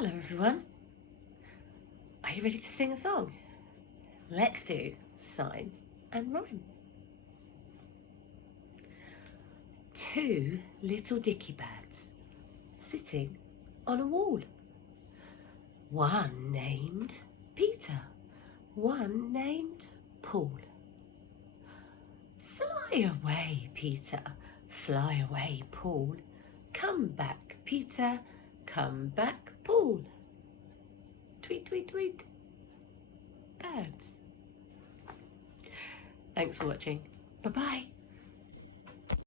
Hello everyone. Are you ready to sing a song? Let's do sign and rhyme. Two little dicky birds sitting on a wall. One named Peter, one named Paul. Fly away, Peter, fly away, Paul. Come back, Peter, come back, Paul. Tweet, tweet, tweet. Birds. Thanks for watching. Bye-bye.